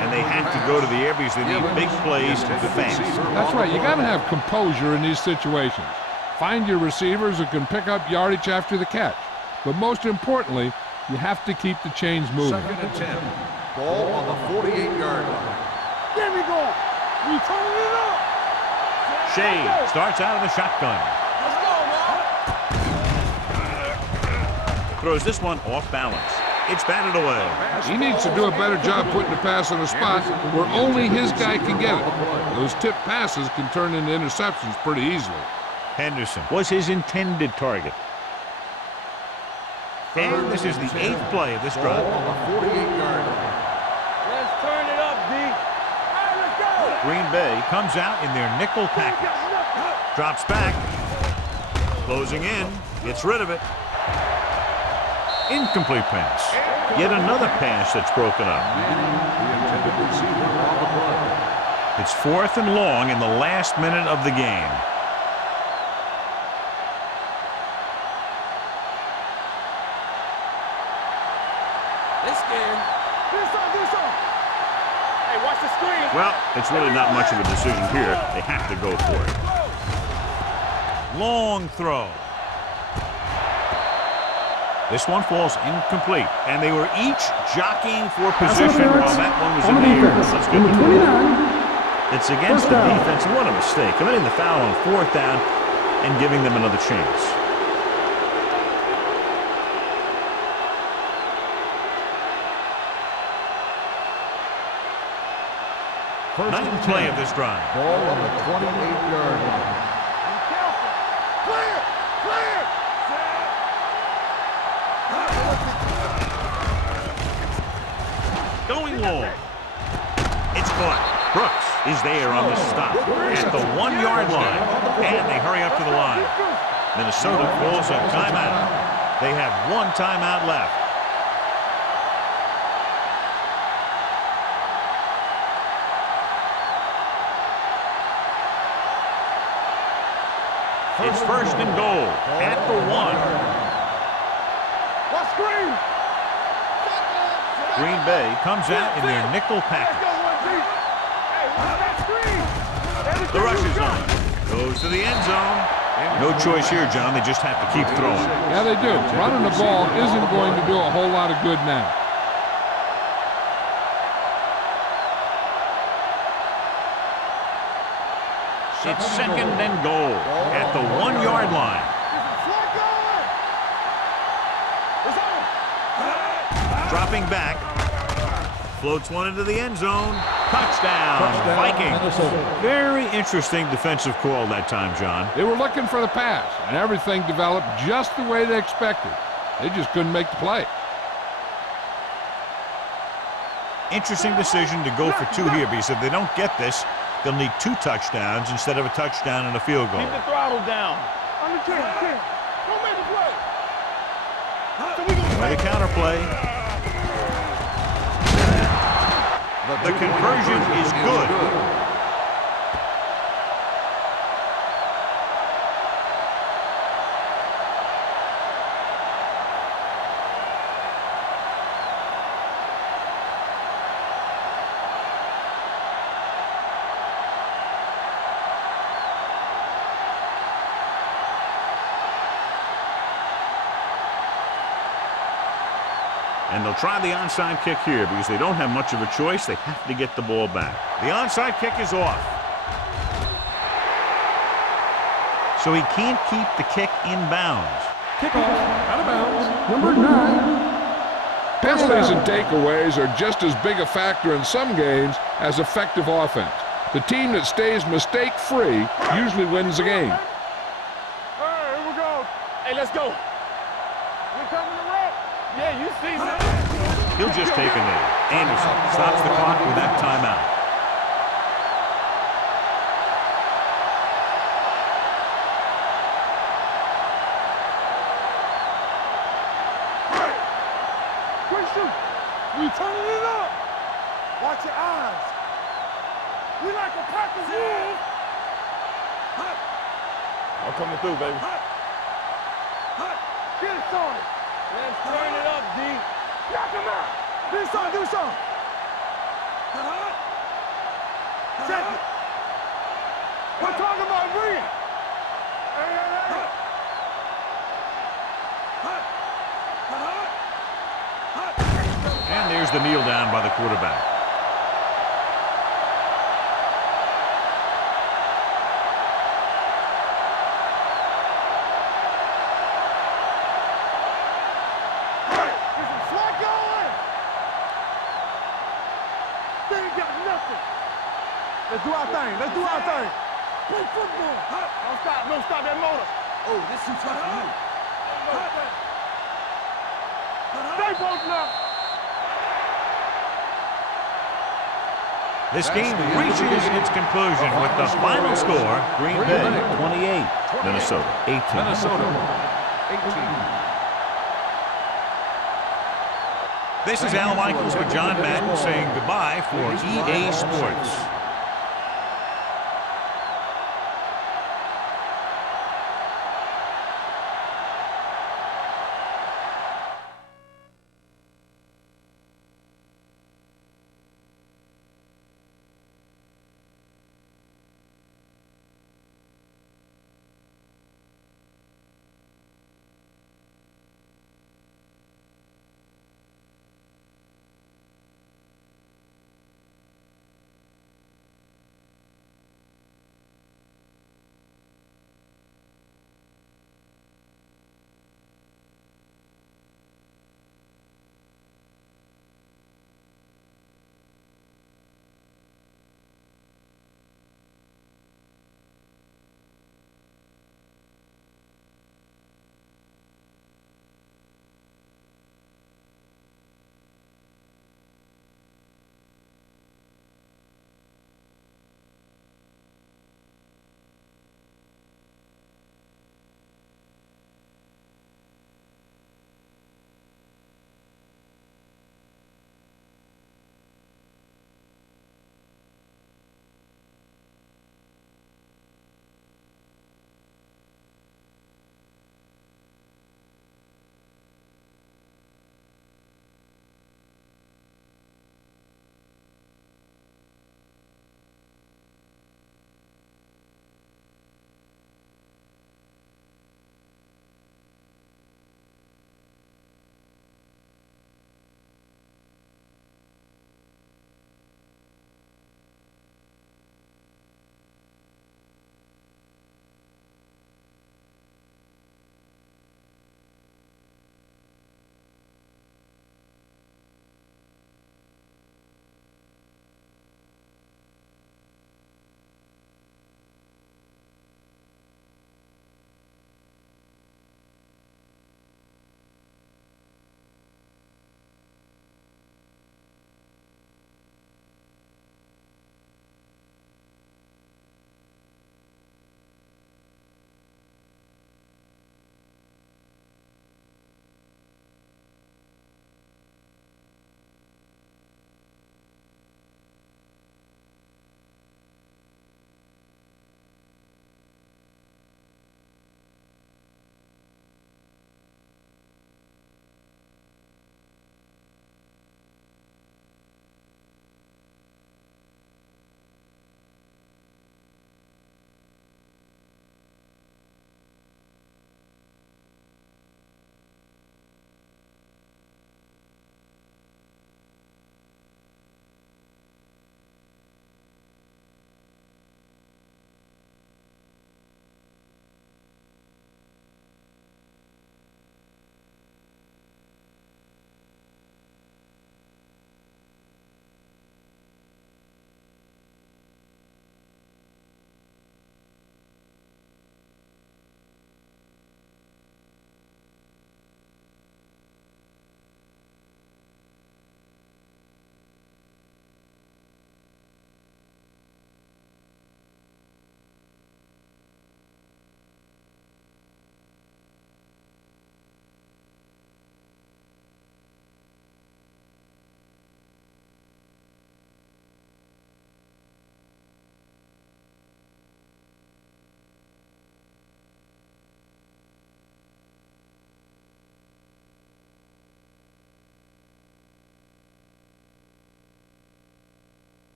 And they have to go to the air because they need big plays fast. That's right. You got to have composure in these situations. Find your receivers who can pick up yardage after the catch. But most importantly, you have to keep the chains moving. Second and 10. Ball on the 48-yard line. There we go. We turn it up. Shea starts out of the shotgun. Let's go now. Throws this one off balance. It's batted away. He needs to do a better job putting the pass in a spot where only his guy can get it. Those tip passes can turn into interceptions pretty easily. Henderson was his intended target. And this is the 8th play of this drive. On the 48-yard line. Let's turn it up, D. Hey, let's go. Green Bay comes out in their nickel package. Drops back. Closing in. Gets rid of it. Incomplete pass. Yet another pass that's broken up. The intended receiver on the play. It's 4th and long in the last minute of the game. They're scared. Do something. Hey, watch the screen. Well, it's really not much of a decision here. They have to go for it. Long throw. This one falls incomplete, and they were each jockeying for position while that one was in the air. Let's get Number 29. It's against the defense. What a mistake. Committing the foul on 4th down and giving them another chance. Ninth play of this drive. Ball on the 28-yard line. Be careful. Clear. Going long. It's caught. Brooks is there on the stop at the 1-yard line, and they hurry up to the line. Minnesota calls a timeout. They have 1 timeout left. It's 1st and goal at the 1. Watch screen. Green Bay comes out in their nickel package. Hey, watch that screen. The rush is on. Goes to the end zone. No choice here, John. They just have to keep throwing. Yeah, they do. Running the ball isn't going to do a whole lot of good now. It's 2nd and goal at the 1-yard line. Dropping back. Floats one into the end zone. Touchdown, Vikings. Minnesota. Very interesting defensive call that time, John. They were looking for the pass, and everything developed just the way they expected. They just couldn't make the play. Interesting decision to go for 2 here, because if they don't get this, they'll need 2 touchdowns instead of a touchdown and a field goal. Keep the throttle down. On the 10. Don't make the play. So we gonna By the counterplay. The conversion is good. And they'll try the onside kick here because they don't have much of a choice. They have to get the ball back. The onside kick is off. So he can't keep the kick in bounds. Kickoff out of bounds. Number 9. Penalties and takeaways are just as big a factor in some games as effective offense. The team that stays mistake-free usually wins the game. All right, here we go. Hey, let's go. We coming to rock. Yeah, you see that. He'll just take a knee. Anderson stops the clock with that timeout. Quick shoot. We turning it up. Watch your eyes. We like a pack of wolves. I'm coming through, baby. Get it started. Let's turn it up, D. Knock him out. Do something. Check it. We're talking about bring it. Hey. And there's the kneel down by the quarterback. Let's do our thing. Play football. Don't stop that motor. Oh, this is tough for you. Stay posted up. This game reaches its conclusion with the final score, Green Bay 28, Minnesota 18. Minnesota 18. This is Al Michaels with John Madden saying goodbye for EA Sports.